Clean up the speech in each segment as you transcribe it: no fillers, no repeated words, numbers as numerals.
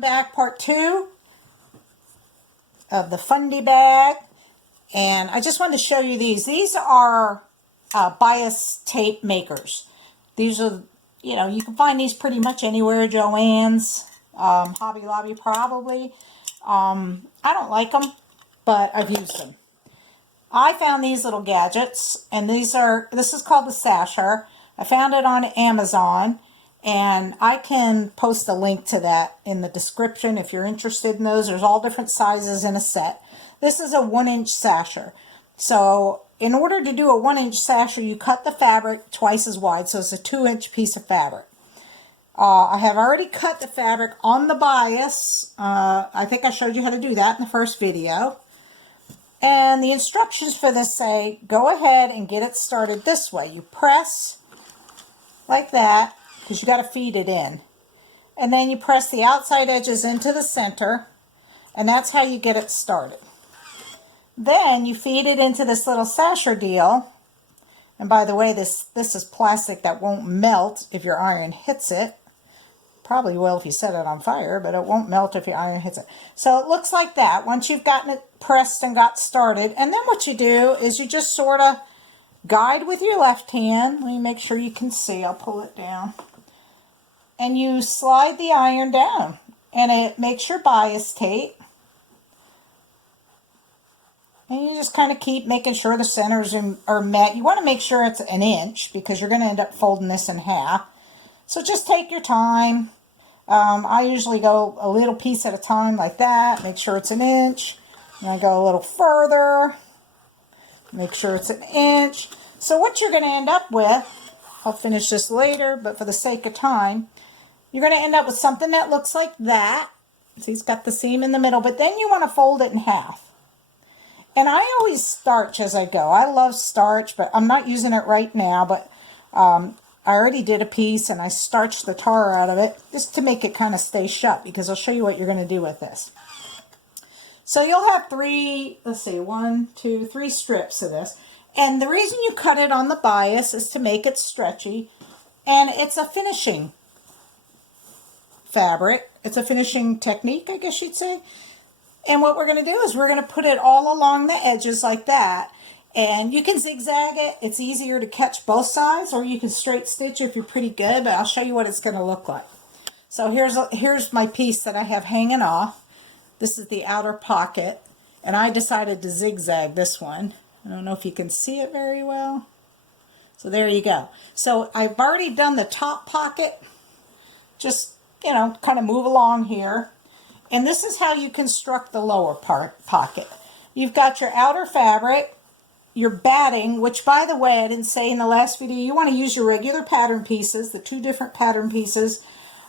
Back part 2 of the Fundy bag, and I just wanted to show you these. These are bias tape makers. These are, you know, you can find these pretty much anywhere. Joann's, Hobby Lobby probably. I don't like them, but I've used them. I found these little gadgets, and this is called the Sasher. I found it on Amazon, and I can post a link to that in the description if you're interested in those. There's all different sizes in a set. This is a 1-inch sasher. So in order to do a 1-inch sasher, you cut the fabric twice as wide. So it's a 2-inch piece of fabric. I have already cut the fabric on the bias. I think I showed you how to do that in the first video. And the instructions for this say, go ahead and get it started this way. You press like that, because you got to feed it in. And then you press the outside edges into the center, and that's how you get it started. Then you feed it into this little sasher deal. And by the way, this is plastic that won't melt if your iron hits it. Probably will if you set it on fire, but it won't melt if your iron hits it. So it looks like that once you've gotten it pressed and got started. And then what you do is you just sort of guide with your left hand. Let me make sure you can see. I'll pull it down. And you slide the iron down. And it makes your bias tape. And you just kind of keep making sure the centers are met. You want to make sure it's 1 inch because you're going to end up folding this in half. So just take your time. I usually go a little piece at a time like that. Make sure it's 1 inch. And I go a little further. Make sure it's 1 inch. So what you're going to end up with, I'll finish this later, but for the sake of time, you're going to end up with something that looks like that. See, it's got the seam in the middle, but then you want to fold it in half. And I always starch as I go. I love starch, but I'm not using it right now, but I already did a piece and I starched the tar out of it just to make it kind of stay shut, because I'll show you what you're going to do with this. So you'll have 3 strips of this. And the reason you cut it on the bias is to make it stretchy. And it's a finishing fabric. It's a finishing technique, I guess you'd say. And what we're going to do is we're going to put it all along the edges like that. And you can zigzag it. It's easier to catch both sides, or you can straight stitch if you're pretty good, but I'll show you what it's going to look like. So here's my piece that I have hanging off. This is the outer pocket, and I decided to zigzag this one. I don't know if you can see it very well. So there you go. So I've already done the top pocket. Just, you know, kind of move along here. And this is how you construct the lower pocket. You've got your outer fabric, your batting, which, by the way, I didn't say in the last video, you want to use your regular pattern pieces, the 2 different pattern pieces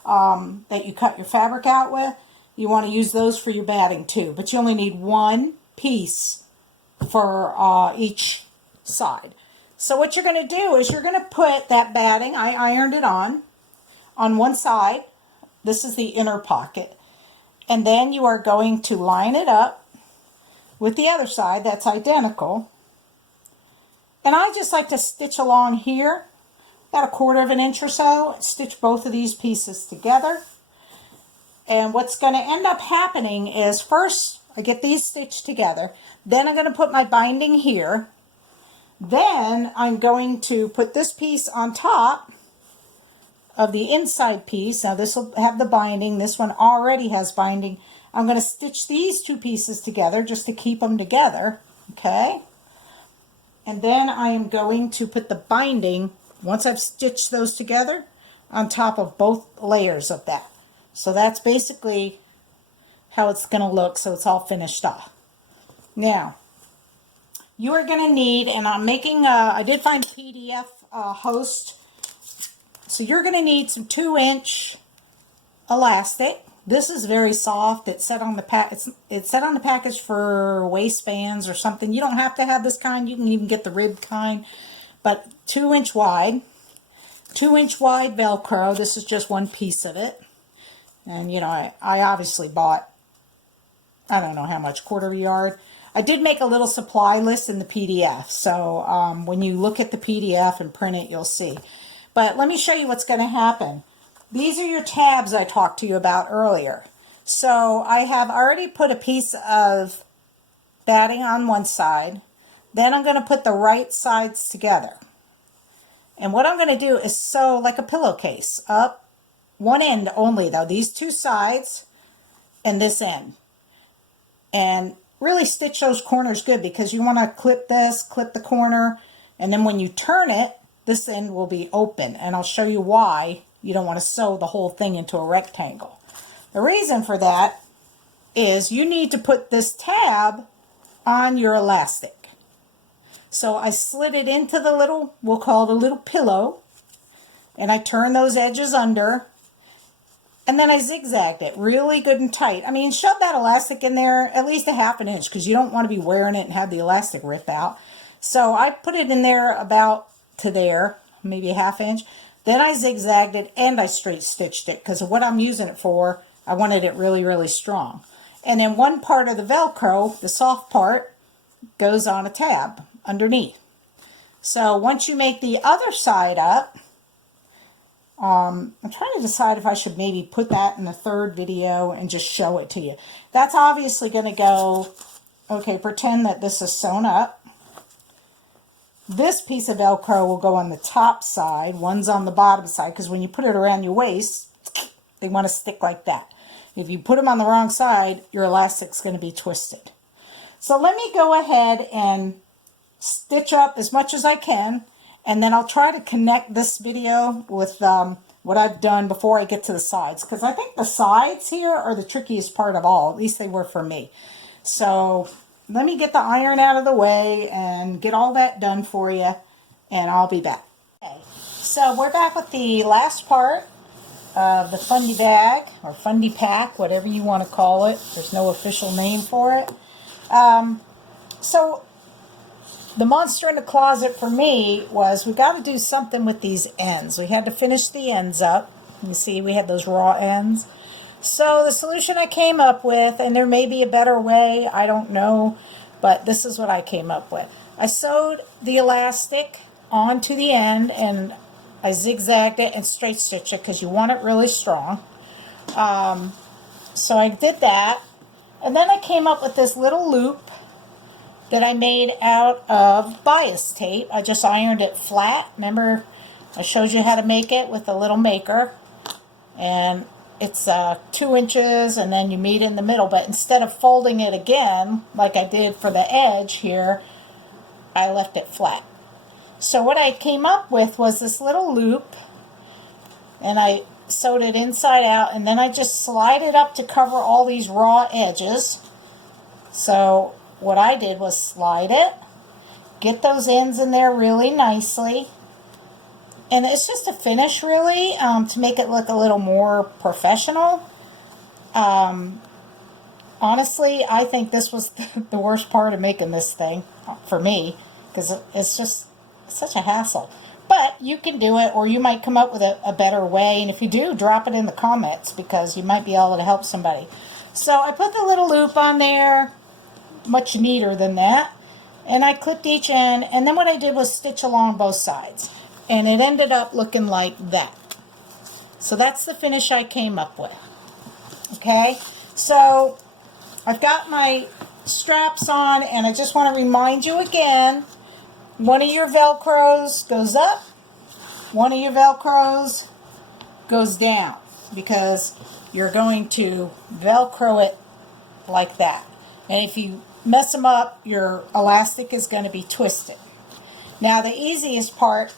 that you cut your fabric out with. You want to use those for your batting too, but you only need 1 piece for each side. So what you're going to do is you're going to put that batting, I ironed it on one side. This is the inner pocket. And then you are going to line it up with the other side that's identical. And I just like to stitch along here, about 1/4 inch or so, stitch both of these pieces together. And what's going to end up happening is first I get these stitched together, then I'm going to put my binding here, then I'm going to put this piece on top of the inside piece. Now this will have the binding, this one already has binding. I'm going to stitch these 2 pieces together just to keep them together, okay? And then I am going to put the binding, once I've stitched those together, on top of both layers of that. So that's basically how it's going to look, so it's all finished off. Now, you are going to need, and I'm making, I did find a PDF host, so you're going to need some 2-inch elastic. This is very soft. It's set on the it's set on the package for waistbands or something. You don't have to have this kind. You can even get the ribbed kind. But 2-inch wide. 2-inch wide Velcro. This is just 1 piece of it. And, you know, I obviously bought, I don't know how much, 1/4 yard. I did make a little supply list in the PDF. So when you look at the PDF and print it, you'll see. But let me show you what's going to happen. These are your tabs I talked to you about earlier. So I have already put a piece of batting on one side. Then I'm going to put the right sides together. And what I'm going to do is sew like a pillowcase up one end only though, these two sides and this end. And really stitch those corners good because you want to clip this, clip the corner, and then when you turn it, this end will be open. And I'll show you why you don't want to sew the whole thing into a rectangle. The reason for that is you need to put this tab on your elastic. So I slid it into the little, we'll call it a little pillow, and I turn those edges under, and then I zigzagged it really good and tight. I mean, shove that elastic in there at least a ½ inch because you don't want to be wearing it and have the elastic rip out. So I put it in there about to there, maybe a ½ inch. Then I zigzagged it and I straight stitched it because of what I'm using it for. I wanted it really, really strong. And then one part of the Velcro, the soft part, goes on a tab underneath. So once you make the other side up, I'm trying to decide if I should maybe put that in the third video and just show it to you. That's obviously going to go, okay, pretend that this is sewn up. This piece of Velcro will go on the top side, one's on the bottom side, because when you put it around your waist, they want to stick like that. If you put them on the wrong side, your elastic's going to be twisted. So let me go ahead and stitch up as much as I can, and then I'll try to connect this video with what I've done before I get to the sides, because I think the sides here are the trickiest part of all. At least they were for me. So let me get the iron out of the way and get all that done for you, and I'll be back. Okay, so we're back with the last part of the Fundy bag, or Fundy pack, whatever you want to call it. There's no official name for it. So the monster in the closet for me was we got to do something with these ends. We had to finish the ends up. You see we had those raw ends. So the solution I came up with, and there may be a better way, I don't know, but this is what I came up with. I sewed the elastic onto the end and I zigzagged it and straight stitched it because you want it really strong. So I did that, and then I came up with this little loop that I made out of bias tape. I just ironed it flat. Remember, I showed you how to make it with a little maker. And it's 2 inches, and then you meet in the middle. But instead of folding it again, like I did for the edge here, I left it flat. So what I came up with was this little loop, and I sewed it inside out, and then I just slide it up to cover all these raw edges. So what I did was slide it, get those ends in there really nicely, and it's just a finish really to make it look a little more professional. Honestly, I think this was the worst part of making this thing for me because it's just such a hassle. But you can do it, or you might come up with a better way, and if you do, drop it in the comments because you might be able to help somebody. So I put the little loop on there, much neater than that, and I clipped each end, and then what I did was stitch along both sides, and it ended up looking like that. So that's the finish I came up with. Okay, so I've got my straps on, and I just want to remind you again, one of your Velcros goes up, one of your Velcros goes down, because you're going to Velcro it like that. And if you mess them up, your elastic is going to be twisted. Now the easiest part,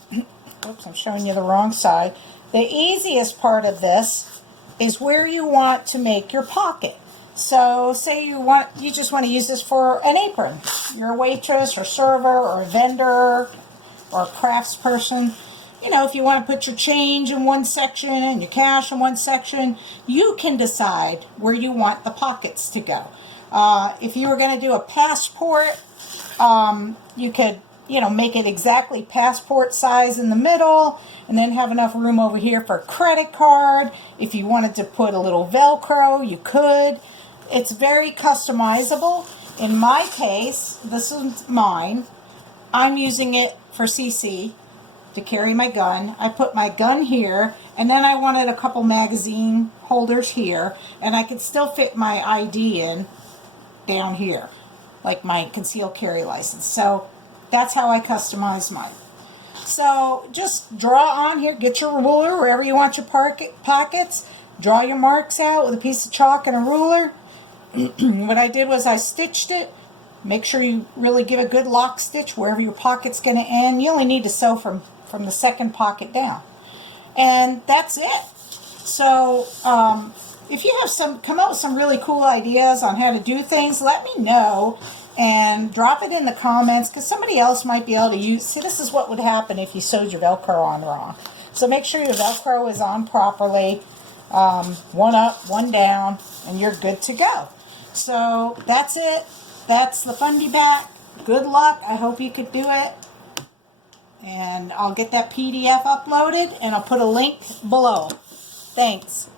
oops, I'm showing you the wrong side. The easiest part of this is where you want to make your pocket. So say you just want to use this for an apron. You're a waitress or server or a vendor or a crafts person. You know, if you want to put your change in one section and your cash in one section, you can decide where you want the pockets to go. If you were going to do a passport, you could, make it exactly passport size in the middle and then have enough room over here for a credit card. If you wanted to put a little Velcro, you could. It's very customizable. In my case, this is mine. I'm using it for CC. to carry my gun. I put my gun here, and then I wanted a couple magazine holders here, and I could still fit my ID in down here, like my concealed carry license. So that's how I customize mine. So just draw on here, get your ruler wherever you want your pockets, draw your marks out with a piece of chalk and a ruler. What I did was I stitched it. Make sure you really give a good lock stitch wherever your pocket's going to end. You only need to sew from the second pocket down. And that's it. So if you have come up with some really cool ideas on how to do things, let me know and drop it in the comments, because somebody else might be able to use. See, this is what would happen if you sewed your Velcro on wrong. So make sure your Velcro is on properly. One up, one down, and you're good to go. So that's it. That's the Fundy back. Good luck. I hope you could do it. And I'll get that PDF uploaded, and I'll put a link below. Thanks.